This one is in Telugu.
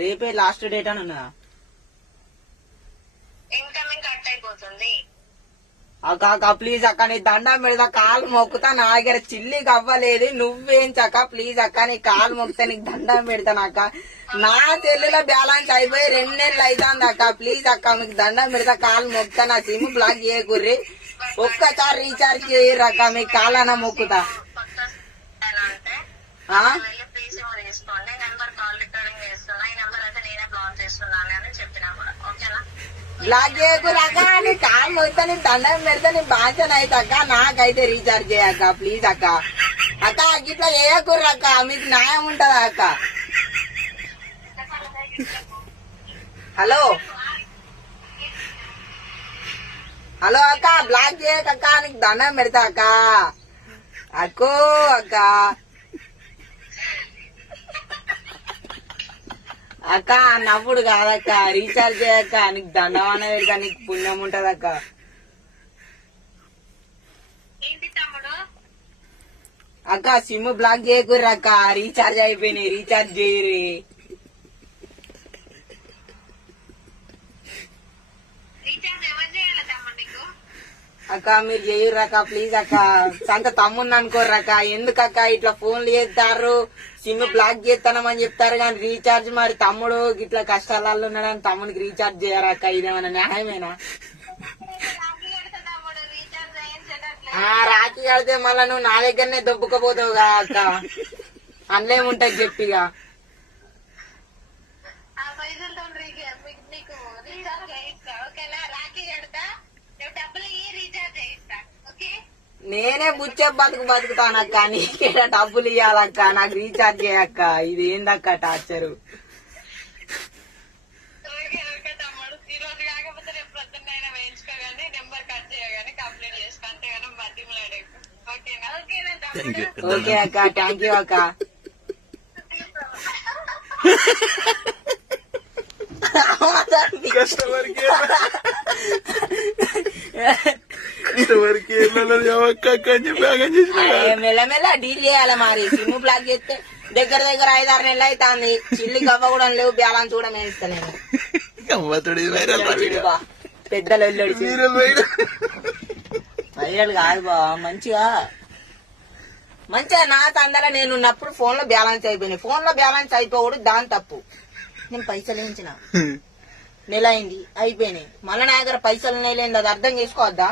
రేపే లాస్ట్ డేట్ అని ఉన్నదా? అక్క ప్లీజ్ అక్క నీ దండం పెడతా, కాలు మొక్కుతా. నా దగ్గర చిల్లికి అవ్వలేదు, నువ్వేంచక్క ప్లీజ్ అక్క నీ కాలు మొక్కుతా, నీకు దండం పెడతాను అక్క. నా సెల్లులో బ్యాలెన్స్ అయిపోయి 2 నెలలు అవుతుంది అక్క. ప్లీజ్ అక్క మీకు దండం పెడతా, కాలు మొక్కుతా. నా సిమ్ బ్లాక్ చేయకుర్రి, ఒక్కసారి రీఛార్జ్ చేయరు అక్క, మీకు కాలన్నా మొక్కుతా. బ్లాక్ చేయకురక్క, నీ కాలు మొక్కుతా, నీ దండం పెడతా, నీ బాధ్యత అయితే అక్క. నాకైతే రీఛార్జ్ చేయక్క ప్లీజ్ అక్క. అక్క ఇట్లా చేయకుర్రక్క, మీకు న్యాయం ఉంటదా అక్క? హలో హలో అక్క, బ్లాక్ చేయకక్క, నీకు దండం పెడతా అక్క. అక్కో అక్క అక్క నవ్వుడు కాదక్క, రీఛార్జ్ చేయక్క, నీకు దండం అనే పెడతా, నీకు పుణ్యం ఉంటదక్క. అక్క సిమ్ బ్లాక్ చేయకూర్రు అక్క, రీఛార్జ్ అయిపోయినాయి, రీఛార్జ్ చేయరు. అక్క మీరు చేయర్రక్క ప్లీజ్ అక్క. సంత తమ్ముంది అనుకోర్రక్క, ఎందుకక్క ఇట్లా ఫోన్లు చేస్తారు, సిమ్ బ్లాక్ చేస్తానమని చెప్తారు కానీ రీఛార్జ్ మరి తమ్ముడు ఇట్లా కష్టాలలో ఉన్నాడని తమ్ముడికి రీఛార్జ్ చేయరక్క, ఇదేమన్నా న్యాయమేనా? రాఖీ కడితే మళ్ళా నువ్వు నా దగ్గరనే దొబ్బుకపోతావు కదా అక్క, అందులేముంటది చెప్పిగా. నేనే బుచ్చే బతుకుతానక్క, నీకేడా డబ్బులు ఇయ్యాలక్క, నాకు రీఛార్జ్ చేయక్క. ఇది ఏందక్క టార్చరు? ఓకే అక్క, థ్యాంక్ యూ అక్క. మెల్లమెల్ల డీల్ చేయాలి మరి. సిమ్ బ్లాక్ చేస్తే దగ్గర 5-6 నెలలు అవుతుంది, చిల్లి గవ్వ కూడా లేవు, బ్యాలెన్స్ కూడా మేస్తలేము. పెద్దలు వైరల్ కాదు బా, మంచిగా నా తందర నేను ఉన్నప్పుడు ఫోన్ లో బ్యాలెన్స్ అయిపోయినాయి. ఫోన్ లో బ్యాలెన్స్ అయిపోవడు దాని తప్పు. నేను పైసలు వేయించిన, నెల అయింది అయిపోయినాయి, మళ్ళీ నా దగ్గర పైసలు నెలైంది, అది అర్థం చేసుకోవద్దా?